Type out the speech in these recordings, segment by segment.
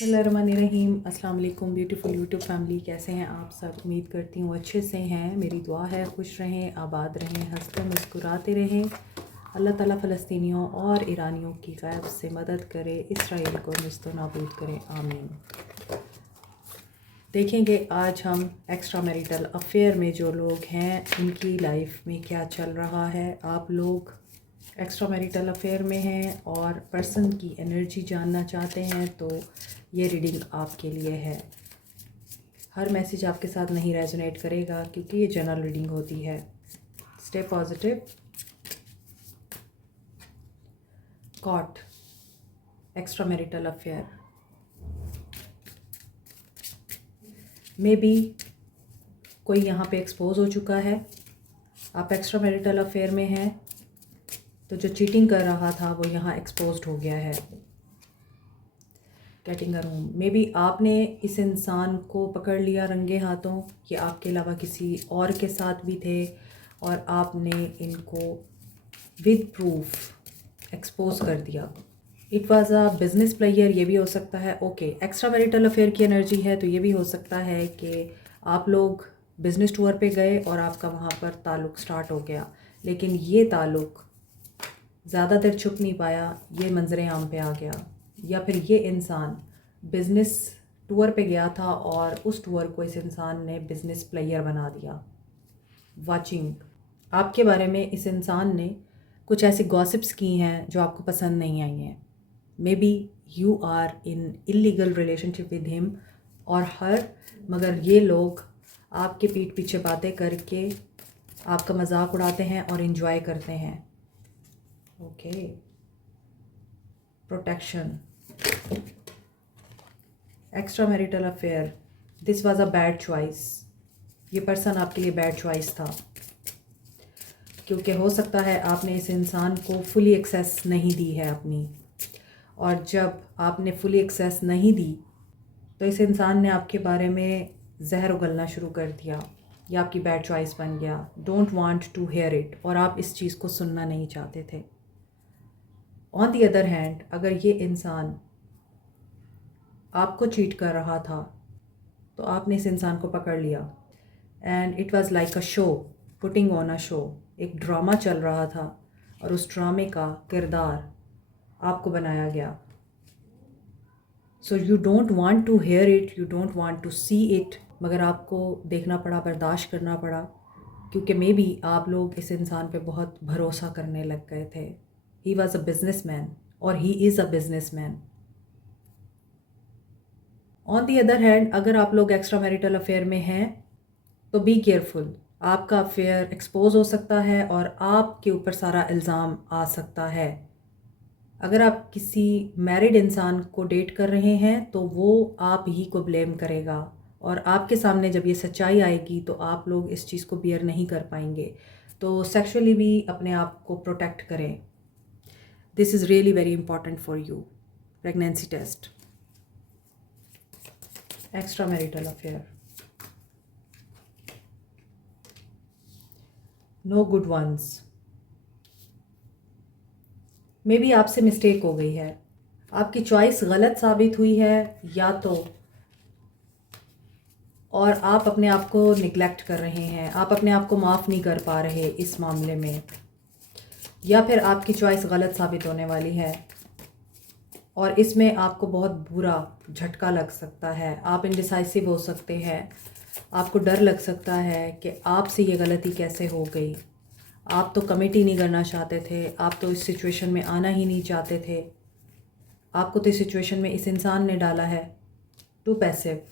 बिस्मिल्लाहिर्रहमानिर्रहीम। अस्सलाम वालेकुम ब्यूटीफुल यूट्यूब फैमिली, कैसे हैं आप सब? उम्मीद करती हूँ अच्छे से हैं। मेरी दुआ है खुश रहें, आबाद रहें, हंसते मुस्कुराते रहें। अल्लाह ताला फ़लस्तीनियों और ईरानियों की ग़ैब से मदद करे, इसराइल को निस्तो नाबूद करे, आमीन। देखेंगे आज हम एक्स्ट्रा मैरिटल अफेयर में जो लोग हैं उनकी लाइफ में क्या चल रहा है। आप लोग एक्स्ट्रा मैरिटल अफेयर में हैं और पर्सन की एनर्जी जानना चाहते हैं तो ये रीडिंग आपके लिए है। हर मैसेज आपके साथ नहीं रेजोनेट करेगा क्योंकि ये जनरल रीडिंग होती है। Stay positive. Caught extra marital affair maybe कोई यहाँ पे एक्सपोज हो चुका है। आप एक्स्ट्रा मैरिटल अफेयर में हैं तो जो चीटिंग कर रहा था वो यहाँ एक्सपोज्ड हो गया है। Getting a room, may be आपने इस इंसान को पकड़ लिया रंगे हाथों, ये आपके अलावा किसी और के साथ भी थे और आपने इनको विद प्रूफ एक्सपोज कर दिया। It was a business player, ये भी हो सकता है। ओके, एक्स्ट्रा मैरिटल अफेयर की एनर्जी है तो ये भी हो सकता है कि आप लोग बिजनेस टूर पे गए और आपका वहाँ पर ताल्लुक़ स्टार्ट हो गया, लेकिन ये ताल्लुक़ ज़्यादा देर छुप नहीं पाया, ये मंजर आम पे आ गया। या फिर ये इंसान बिज़नेस टूर पे गया था और उस टूर को इस इंसान ने बिज़नेस प्लेयर बना दिया। वाचिंग, आपके बारे में इस इंसान ने कुछ ऐसी गॉसिप्स की हैं जो आपको पसंद नहीं आई हैं। Maybe you are in illegal relationship with him और हर, मगर ये लोग आपके पीठ पीछे बातें करके आपका मजाक उड़ाते हैं और इन्जॉय करते हैं। Okay, protection, extra marital affair, this was a bad choice. ये पर्सन आपके लिए बैड चॉइस था क्योंकि हो सकता है आपने इस इंसान को फुली एक्सेस नहीं दी है अपनी, और जब आपने फुली एक्सेस नहीं दी तो इस इंसान ने आपके बारे में जहर उगलना शुरू कर दिया। ये आपकी बैड चॉइस बन गया। Don't want to hear it, और आप इस चीज़ को सुनना नहीं चाहते थे। ऑन दी अदर हैंड, अगर ये इंसान आपको चीट कर रहा था तो आपने इस इंसान को पकड़ लिया and it was like a show, putting on a show. एक ड्रामा चल रहा था और उस ड्रामे का किरदार आपको बनाया गया। So you don't want to hear it, you don't want to see it, मगर आपको देखना पड़ा, बर्दाश्त करना पड़ा क्योंकि मे बी आप लोग इस इंसान पे बहुत भरोसा करने लग गए थे। ही वॉज अ बिजनेसमैन और he is a businessman. On the other hand, अगर आप लोग एक्स्ट्रा मैरिटल अफेयर में हैं तो बी केयरफुल। आपका अफेयर एक्सपोज हो सकता है और आपके ऊपर सारा इल्ज़ाम आ सकता है। अगर आप किसी मैरिड इंसान को डेट कर रहे हैं तो वो आप ही को ब्लेम करेगा और आपके सामने जब ये सच्चाई आएगी तो आप लोग इस चीज़ को बियर नहीं कर पाएंगे। तो सेक्सुअली भी अपने आप को प्रोटेक्ट करें। This is really very important for you. Pregnancy test, extra marital affair, no good ones. Maybe आपसे मिस्टेक हो गई है, आपकी चॉइस गलत साबित हुई है, या तो और आप अपने आप को निगलेक्ट कर रहे हैं, आप अपने आप को माफ़ नहीं कर पा रहे इस मामले में, या फिर आपकी चॉइस गलत साबित होने वाली है और इसमें आपको बहुत बुरा झटका लग सकता है। आप इनडिसाइसिव हो सकते हैं, आपको डर लग सकता है कि आपसे ये गलती कैसे हो गई। आप तो कमिट ही नहीं करना चाहते थे, आप तो इस सिचुएशन में आना ही नहीं चाहते थे, आपको तो इस सिचुएशन में इस इंसान ने डाला है। टू पैसिव,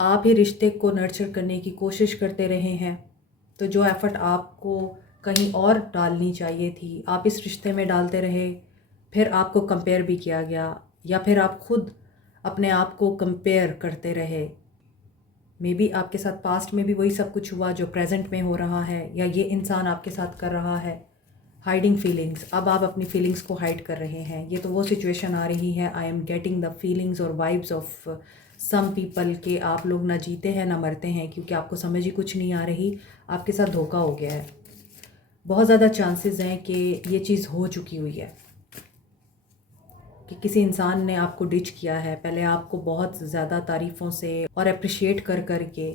आप ही रिश्ते को नर्चर करने की कोशिश करते रहे हैं, तो जो एफ़र्ट आपको कहीं और डालनी चाहिए थी आप इस रिश्ते में डालते रहे। फिर आपको कंपेयर भी किया गया या फिर आप खुद अपने आप को कंपेयर करते रहे। मे बी आपके साथ पास्ट में भी वही सब कुछ हुआ जो प्रेजेंट में हो रहा है, या ये इंसान आपके साथ कर रहा है। हाइडिंग फीलिंग्स, अब आप अपनी फीलिंग्स को हाइड कर रहे हैं। ये तो वो सिचुएशन आ रही है, I am getting the feelings और वाइब्स ऑफ सम पीपल के आप लोग ना जीते हैं ना मरते हैं क्योंकि आपको समझ ही कुछ नहीं आ रही, आपके साथ धोखा हो गया है। बहुत ज़्यादा चांसेस हैं कि ये चीज़ हो चुकी हुई है। कि किसी इंसान ने आपको डिच किया है, पहले आपको बहुत ज़्यादा तारीफ़ों से और अप्रिशिएट कर कर के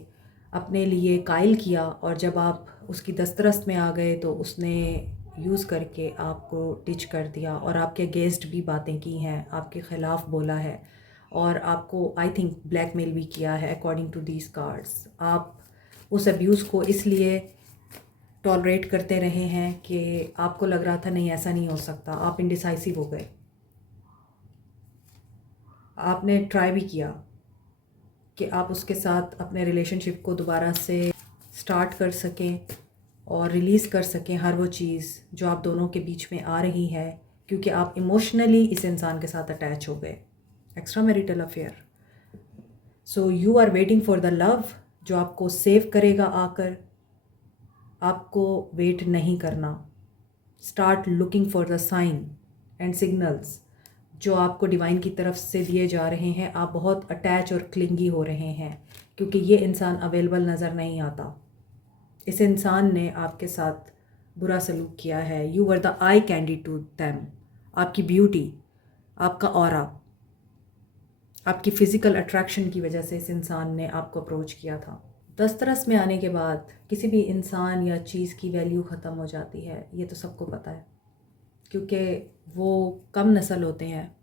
अपने लिए कायल किया, और जब आप उसकी दस्तरस में आ गए तो उसने यूज़ करके आपको डिच कर दिया और आपके अगेंस्ट भी बातें की हैं, आपके ख़िलाफ़ बोला है और आपको आई थिंक ब्लैकमेल भी किया है अकॉर्डिंग टू दीज कार्ड्स। आप उस अब्यूज़ को इसलिए टॉलरेट करते रहे हैं कि आपको लग रहा था नहीं ऐसा नहीं हो सकता, आप इंडिसाइसिव हो गए। आपने ट्राई भी किया कि आप उसके साथ अपने रिलेशनशिप को दोबारा से स्टार्ट कर सकें और रिलीज़ कर सकें हर वो चीज़ जो आप दोनों के बीच में आ रही है, क्योंकि आप इमोशनली इस इंसान के साथ अटैच हो गए। Extra marital affair, so you are waiting for the love जो आपको सेव करेगा आकर। आपको वेट नहीं करना, start looking for the sign and signals जो आपको डिवाइन की तरफ से दिए जा रहे हैं। आप बहुत अटैच और क्लिंगी हो रहे हैं क्योंकि ये इंसान अवेलेबल नज़र नहीं आता। इस इंसान ने आपके साथ बुरा सलूक किया है। You were the eye candy to them. आपकी ब्यूटी, आपका ऑरा, आपकी फ़िज़िकल अट्रैक्शन की वजह से इस इंसान ने आपको अप्रोच किया था। दस्तरस में आने के बाद किसी भी इंसान या चीज़ की वैल्यू ख़त्म हो जाती है, ये तो सबको पता है, क्योंकि वो कम नस्ल होते हैं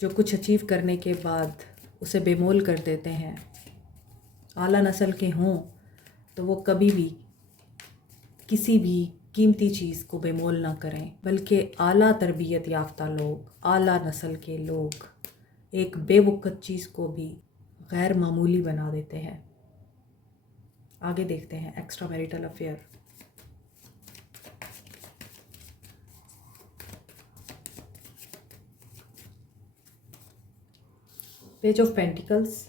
जो कुछ अचीव करने के बाद उसे बेमोल कर देते हैं। आला नस्ल के हों तो वो कभी भी किसी भी कीमती चीज़ को बेमोल ना करें, बल्कि आला तरबियत याफ्ता लोग, आला नस्ल के लोग एक बेवकूफ़ चीज़ को भी गैर मामूली बना देते हैं। आगे देखते हैं extra marital affair. Page of pentacles,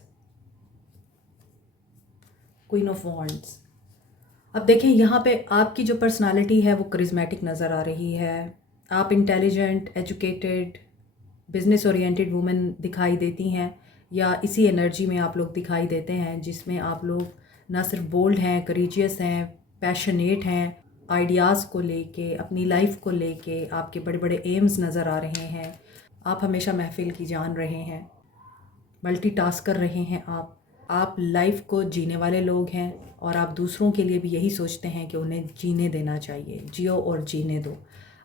queen of wands. अब देखें यहाँ पे आपकी जो पर्सनालिटी है वो करिज्मेटिक नज़र आ रही है। आप intelligent, educated, business oriented women दिखाई देती हैं, या इसी एनर्जी में आप लोग दिखाई देते हैं जिसमें आप लोग ना सिर्फ बोल्ड हैं, करेजियस हैं, पैशनेट हैं, आइडियाज़ को लेके, अपनी लाइफ को लेके आपके बड़े बड़े एम्स नज़र आ रहे हैं। आप हमेशा महफिल की जान रहे हैं, मल्टीटास्कर रहे हैं। आप लाइफ को जीने वाले लोग हैं और आप दूसरों के लिए भी यही सोचते हैं कि उन्हें जीने देना चाहिए। जियो और जीने दो।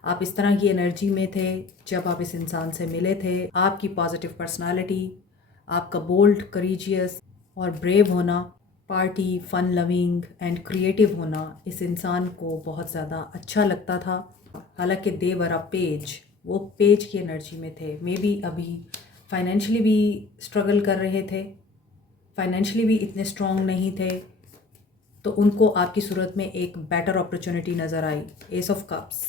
आप इस तरह की एनर्जी में थे जब आप इस इंसान से मिले थे। आपकी पॉजिटिव पर्सनालिटी, आपका बोल्ड, करेजियस और ब्रेव होना, party, fun loving and creative होना इस इंसान को बहुत ज़्यादा अच्छा लगता था। हालांकि दे वर अ पेज, वो पेज की एनर्जी में थे। मे बी अभी फाइनेंशियली भी स्ट्रगल कर रहे थे, फाइनेंशियली भी इतने स्ट्रॉन्ग नहीं थे, तो उनको आपकी सूरत में एक बेटर अपॉर्चुनिटी नज़र आई। एस ऑफ कप्स,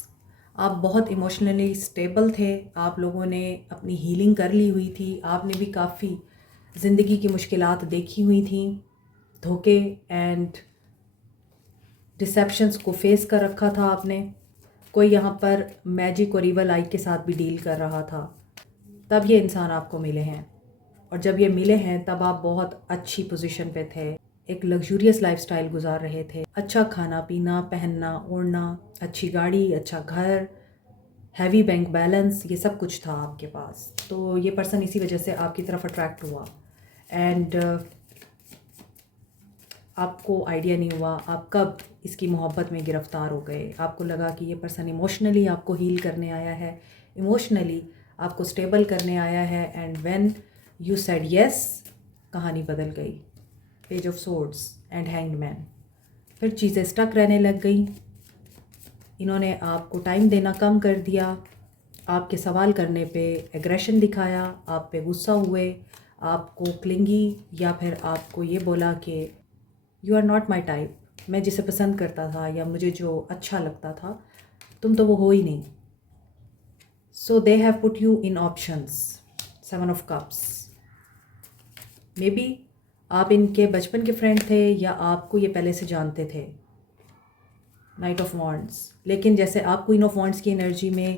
आप बहुत इमोशनली स्टेबल थे। आप लोगों ने अपनी हीलिंग कर ली हुई थी। आपने भी काफ़ी ज़िंदगी की मुश्किलात देखी हुई थी, धोखे एंड डिसेप्शंस को फेस कर रखा था आपने। कोई यहाँ पर मैजिक और ईवल आई के साथ भी डील कर रहा था, तब ये इंसान आपको मिले हैं। और जब ये मिले हैं तब आप बहुत अच्छी पोजीशन पे थे, एक लग्जूरियस लाइफस्टाइल गुजार रहे थे। अच्छा खाना पीना, पहनना ओढ़ना, अच्छी गाड़ी, अच्छा घर, हैवी बैंक बैलेंस, ये सब कुछ था आपके पास। तो ये पर्सन इसी वजह से आपकी तरफ अट्रैक्ट हुआ एंड आपको आइडिया नहीं हुआ आप कब इसकी मोहब्बत में गिरफ़्तार हो गए। आपको लगा कि ये पर्सन इमोशनली आपको हील करने आया है, इमोशनली आपको स्टेबल करने आया है, and when you said yes, कहानी बदल गई। Page of swords and hanged man. फिर चीज़ें स्टक रहने लग गई। इन्होंने आपको टाइम देना कम कर दिया, आपके सवाल करने पे एग्रेशन दिखाया, आप पे गुस्सा हुए, आपको क्लिंगी, या फिर आपको ये बोला कि you are not my type, मैं जिसे पसंद करता था या मुझे जो अच्छा लगता था तुम तो वो हो ही नहीं। So they have put you in options. 7 of cups, may be आप इनके बचपन के फ्रेंड थे या आपको ये पहले से जानते थे। नाइट ऑफ वॉन्ड्स, लेकिन जैसे आप क्वीन ऑफ वॉन्ड्स की एनर्जी में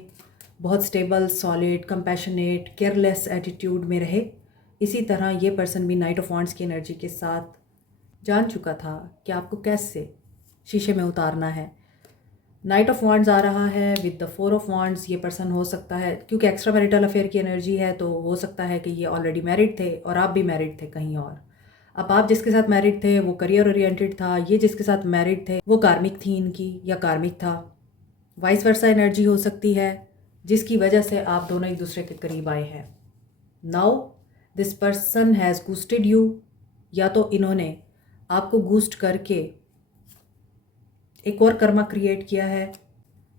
बहुत stable, solid, compassionate, careless attitude में रहे, इसी तरह ये पर्सन भी नाइट ऑफ वॉन्ड्स की एनर्जी के साथ जान चुका था कि आपको कैसे शीशे में उतारना है। नाइट ऑफ वॉन्ड्स आ रहा है विद द 4 ऑफ वॉन्ड्स। ये पर्सन हो सकता है, क्योंकि एक्स्ट्रा मैरिटल अफेयर की एनर्जी है, तो हो सकता है कि ये ऑलरेडी मैरिड थे और आप भी मैरिड थे कहीं और। अब आप जिसके साथ मैरिड थे वो करियर ओरिएंटेड था, ये जिसके साथ मैरिड थे वो कार्मिक थी इनकी या कार्मिक था। वाइस वर्सा एनर्जी हो सकती है जिसकी वजह से आप दोनों एक दूसरे के करीब आए हैं। Now this person has ghosted you, या तो इन्होंने आपको गूस्ट करके एक और कर्मा क्रिएट किया है।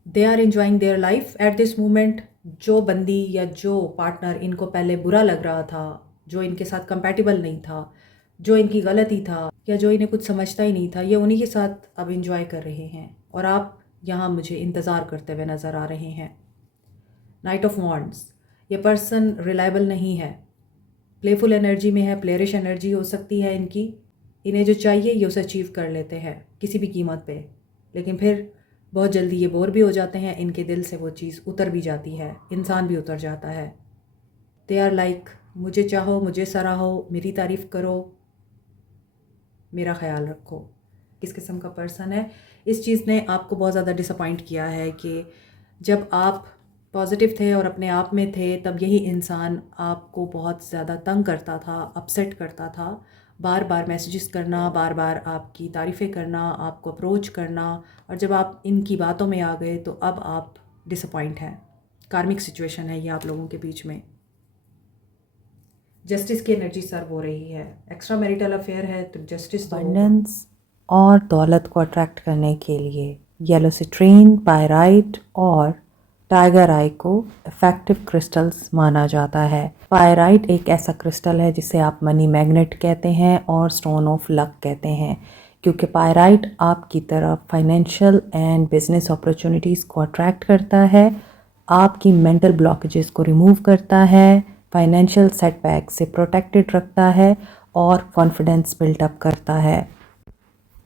They are enjoying their life at this moment. जो बंदी या जो पार्टनर इनको पहले बुरा लग रहा था, जो इनके साथ कंपैटिबल नहीं था, जो इनकी गलती था या जो इन्हें कुछ समझता ही नहीं था, ये उन्हीं के साथ अब इंजॉय कर रहे हैं और आप यहाँ मुझे इंतज़ार करते हुए नज़र आ रहे हैं। नाइट ऑफ वॉन्ड्स, ये पर्सन रिलायबल नहीं है, प्लेफुल एनर्जी में है, प्लेयरिश एनर्जी हो सकती है इनकी। इन्हें जो चाहिए ये उसे अचीव कर लेते हैं किसी भी कीमत पे, लेकिन फिर बहुत जल्दी ये बोर भी हो जाते हैं, इनके दिल से वो चीज़ उतर भी जाती है, इंसान भी उतर जाता है। दे आर लाइक मुझे चाहो, मुझे सराहो, मेरी तारीफ़ करो, मेरा ख्याल रखो। किस किस्म का पर्सन है? इस चीज़ ने आपको बहुत ज़्यादा डिसअपॉइंट किया है कि जब आप पॉजिटिव थे और अपने आप में थे तब यही इंसान आपको बहुत ज़्यादा तंग करता था, अपसेट करता था, बार बार मैसेजेस करना, बार बार आपकी तारीफ़ें करना, आपको अप्रोच करना, और जब आप इनकी बातों में आ गए तो अब आप डिसअपॉइंट हैं। कार्मिक सिचुएशन है ये आप लोगों के बीच में। जस्टिस की एनर्जी सर्व हो रही है, एक्स्ट्रा मैरिटल अफेयर है तो जस्टिस तो होगा। अबंडेंस और दौलत को अट्रैक्ट करने के लिए येलो सिट्रीन, पायराइट और टाइगर आई को इफ़ेक्टिव क्रिस्टल्स माना जाता है। पायराइट एक ऐसा क्रिस्टल है जिसे आप मनी मैग्नेट कहते हैं और स्टोन ऑफ लक कहते हैं, क्योंकि पायराइट आपकी तरफ फाइनेंशियल एंड बिजनेस अपॉर्चुनिटीज़ को अट्रैक्ट करता है, आपकी मेंटल ब्लॉकेजेस को रिमूव करता है, फाइनेंशियल सेटबैक से प्रोटेक्टेड रखता है और कॉन्फिडेंस बिल्टअप करता है।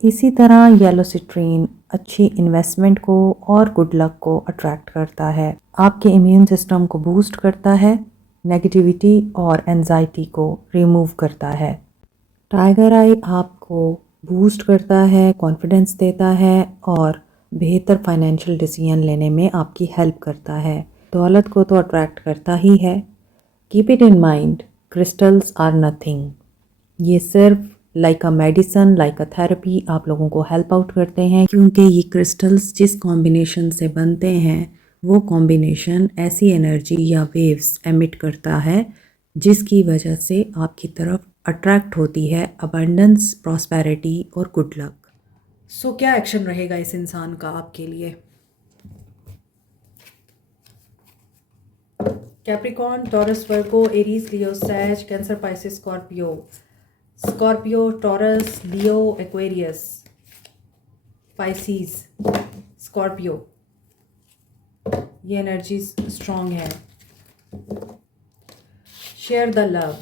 इसी तरह येलो सिट्रीन अच्छी इन्वेस्टमेंट को और गुड लक को अट्रैक्ट करता है, आपके इम्यून सिस्टम को बूस्ट करता है, नेगेटिविटी और एंजाइटी को रिमूव करता है। टाइगर आई आपको बूस्ट करता है, कॉन्फिडेंस देता है और बेहतर फाइनेंशियल डिसीजन लेने में आपकी हेल्प करता है। दौलत को तो अट्रैक्ट करता ही है। Keep it in mind, crystals are nothing. ये सिर्फ like a medicine, like a therapy आप लोगों को हेल्प आउट करते हैं, क्योंकि ये क्रिस्टल्स जिस कॉम्बिनेशन से बनते हैं वो कॉम्बिनेशन ऐसी एनर्जी या वेव्स एमिट करता है जिसकी वजह से आपकी तरफ अट्रैक्ट होती है अबंडेंस, प्रॉस्पेरिटी और गुड लक। सो क्या एक्शन रहेगा इस इंसान का आपके लिए? Capricorn, Taurus, Virgo, Aries, Leo, Sag, Cancer, Pisces, Scorpio. Scorpio, Taurus, Leo, Aquarius, Pisces, Scorpio, ये एनर्जीज स्ट्रॉन्ग है। Share the love,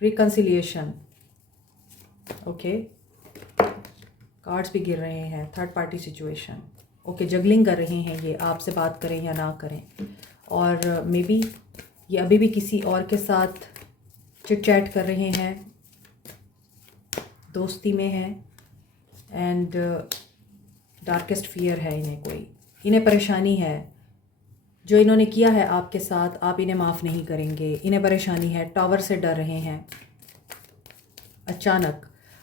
reconciliation. Okay, cards भी गिर रहे हैं, third party situation. Okay, juggling कर रहे हैं ये, आपसे बात करें या ना करें, और मे बी ये अभी भी किसी और के साथ चिट चैट कर रहे हैं, दोस्ती में है, एंड डार्केस्ट फियर है इन्हें, कोई इन्हें परेशानी है जो इन्होंने किया है आपके साथ, आप इन्हें माफ़ नहीं करेंगे, इन्हें परेशानी है, टावर से डर रहे हैं।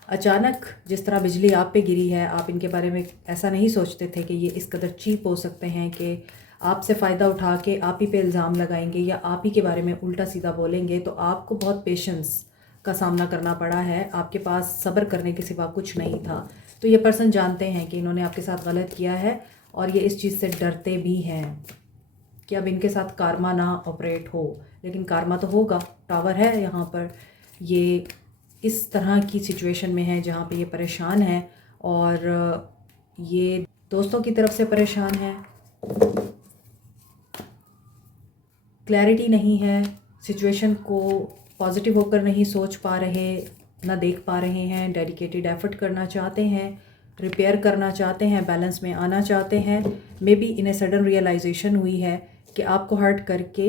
अचानक जिस तरह बिजली आप पे गिरी है, आप इनके बारे में ऐसा नहीं सोचते थे कि ये इस कदर चीप हो सकते हैं कि आपसे फ़ायदा उठा के आप ही पे इल्ज़ाम लगाएंगे या आप ही के बारे में उल्टा सीधा बोलेंगे। तो आपको बहुत पेशेंस का सामना करना पड़ा है, आपके पास सब्र करने के सिवा कुछ नहीं था। तो ये पर्सन जानते हैं कि इन्होंने आपके साथ गलत किया है और ये इस चीज़ से डरते भी हैं कि अब इनके साथ कार्मा ना ऑपरेट हो, लेकिन कार्मा तो होगा। टावर है यहाँ पर, ये इस तरह की सिचुएशन में है जहाँ पे ये परेशान है और ये दोस्तों की तरफ से परेशान है, क्लैरिटी नहीं है, सिचुएशन को पॉजिटिव होकर नहीं सोच पा रहे, ना देख पा रहे हैं, डेडिकेटेड एफर्ट करना चाहते हैं, रिपेयर करना चाहते हैं, बैलेंस में आना चाहते हैं। मे बी इन्हें सडन रियलाइजेशन हुई है कि आपको हर्ट करके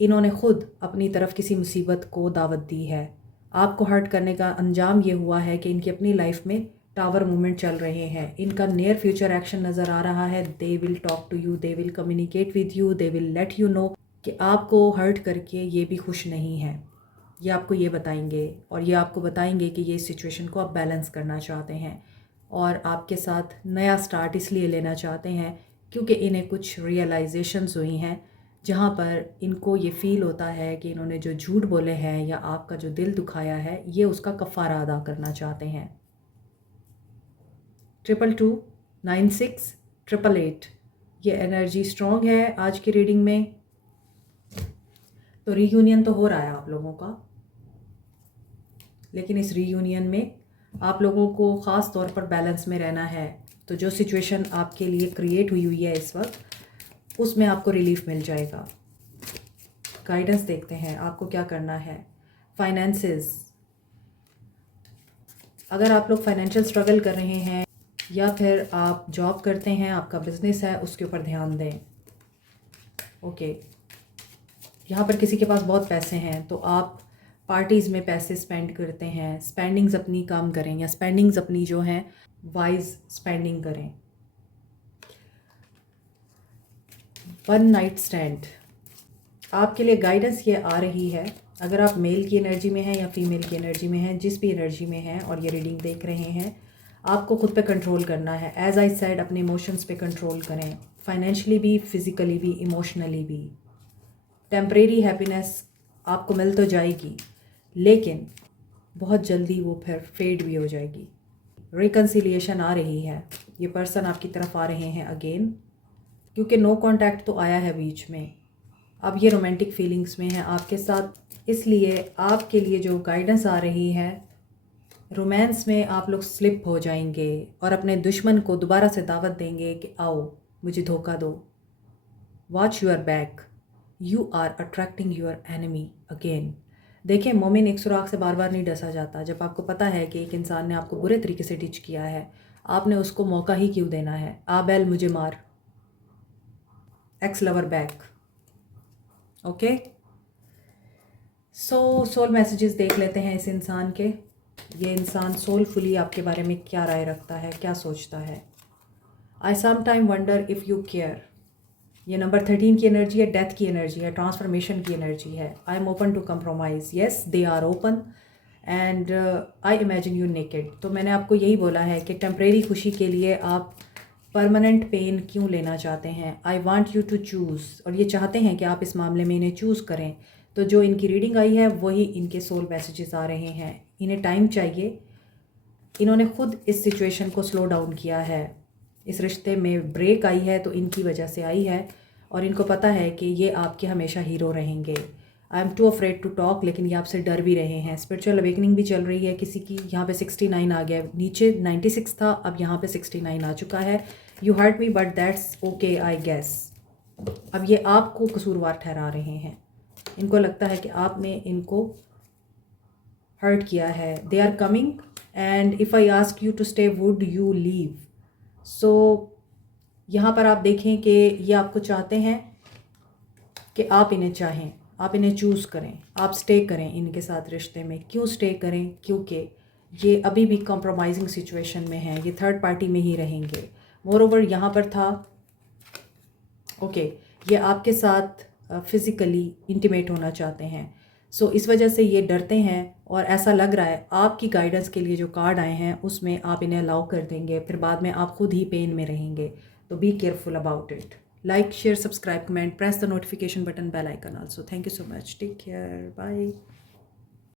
इन्होंने ख़ुद अपनी तरफ किसी मुसीबत को दावत दी है। आपको हर्ट करने का अंजाम ये हुआ है कि इनकी अपनी लाइफ में टावर मूवमेंट चल रहे हैं, इनका नियर फ्यूचर एक्शन नज़र आ रहा है। They will talk to you, they will communicate with you, they will let you know कि आपको हर्ट करके ये भी खुश नहीं है। ये आपको ये बताएंगे और ये आपको बताएंगे कि ये सिचुएशन को आप बैलेंस करना चाहते हैं और आपके साथ नया स्टार्ट इसलिए लेना चाहते हैं क्योंकि इन्हें कुछ रियलाइजेशंस हुई हैं जहाँ पर इनको ये फ़ील होता है कि इन्होंने जो झूठ बोले हैं या आपका जो दिल दुखाया है ये उसका कफ़ारा अदा करना चाहते हैं। 22296888 ये एनर्जी स्ट्रॉन्ग है आज की रीडिंग में। तो रीयूनियन तो हो रहा है आप लोगों का, लेकिन इस रीयूनियन में आप लोगों को ख़ास तौर पर बैलेंस में रहना है। तो जो सिचुएशन आपके लिए क्रिएट हुई है इस वक्त उसमें आपको रिलीफ मिल जाएगा। गाइडेंस देखते हैं आपको क्या करना है। फाइनेंसेस, अगर आप लोग फाइनेंशियल स्ट्रगल कर रहे हैं या फिर आप जॉब करते हैं, आपका बिजनेस है, उसके ऊपर ध्यान दें। ओके, यहाँ पर किसी के पास बहुत पैसे हैं तो आप पार्टीज़ में पैसे स्पेंड करते हैं। स्पेंडिंग्स अपनी कम करें या स्पेंडिंग्स अपनी जो हैं वाइज स्पेंडिंग करें। वन नाइट स्टैंड, आपके लिए गाइडेंस ये आ रही है। अगर आप मेल की एनर्जी में हैं या फीमेल की एनर्जी में हैं, जिस भी एनर्जी में हैं और ये रीडिंग देख रहे हैं, आपको खुद पे कंट्रोल करना है। एज आई सेड, अपने इमोशंस पे कंट्रोल करें, फाइनेंशियली भी, फिज़िकली भी, इमोशनली भी। टेम्परेरी हैप्पीनेस आपको मिल तो जाएगी लेकिन बहुत जल्दी वो फिर फेड भी हो जाएगी। रिकन्सिलिएशन आ रही है, ये पर्सन आपकी तरफ आ रहे हैं अगेन, क्योंकि नो कांटेक्ट तो आया है बीच में। अब ये रोमांटिक फीलिंग्स में है आपके साथ, इसलिए आपके लिए जो गाइडेंस आ रही है, रोमांस में आप लोग स्लिप हो जाएंगे और अपने दुश्मन को दोबारा से दावत देंगे कि आओ मुझे धोखा दो। Watch your back, you are attracting your enemy again. देखिए, मोमिन एक सुराख से बार बार नहीं डसा जाता। जब आपको पता है कि एक इंसान ने आपको बुरे तरीके से डिच किया है, आपने उसको मौका ही क्यों देना है। आ बैल मुझे मार, ex lover back. Okay, soul messages देख लेते हैं इस इंसान के। ये इंसान सोलफुली आपके बारे में क्या राय रखता है, क्या सोचता है। I some time wonder if you care, ये नंबर 13 की एनर्जी है, डेथ की एनर्जी है, ट्रांसफॉर्मेशन की एनर्जी है। I am open to compromise, yes they are open and I imagine you naked. तो मैंने आपको यही बोला है कि टेम्परेरी खुशी के लिए आप परमानेंट पेन क्यों लेना चाहते हैं। I want you to choose, और ये चाहते हैं कि आप इस मामले में इन्हें चूज़ करें। तो जो इनकी रीडिंग आई है वही इनके सोल मैसेजेस आ रहे हैं। इन्हें टाइम चाहिए, इन्होंने खुद इस सिचुएशन को स्लो डाउन किया है। इस रिश्ते में ब्रेक आई है तो इनकी वजह से आई है और इनको पता है कि ये आपके हमेशा हीरो रहेंगे। I am too afraid to talk, लेकिन ये आपसे डर भी रहे हैं। स्पिरिचुअल अवेकनिंग भी चल रही है किसी की। यहाँ पे 69 आ गया, नीचे 96 था, अब यहाँ पे 69 आ चुका है। You hurt me but that's okay I guess. अब ये आपको कसूरवार ठहरा रहे हैं। इनको लगता है कि आपने इनको हर्ट किया है। They are coming and if I ask you to stay would you leave. So यहाँ पर आप देखें कि ये आपको चाहते हैं कि आप इन्हें चाहें, आप इन्हें चूज़ करें, आप स्टे करें इनके साथ रिश्ते में। क्यों स्टे करें? क्योंकि ये अभी भी कॉम्प्रोमाइजिंग सिचुएशन में है, ये थर्ड पार्टी में ही रहेंगे। मोर ओवर यहाँ पर था ओके, ये आपके साथ फिज़िकली इंटीमेट होना चाहते हैं। सो इस वजह से ये डरते हैं और ऐसा लग रहा है आपकी गाइडेंस के लिए जो कार्ड आए हैं उसमें आप इन्हें अलाउ कर देंगे, फिर बाद में आप खुद ही पेन में रहेंगे। तो be careful about it. Like, share, subscribe, comment, press the notification button, bell icon also. Thank you so much. Take care. Bye.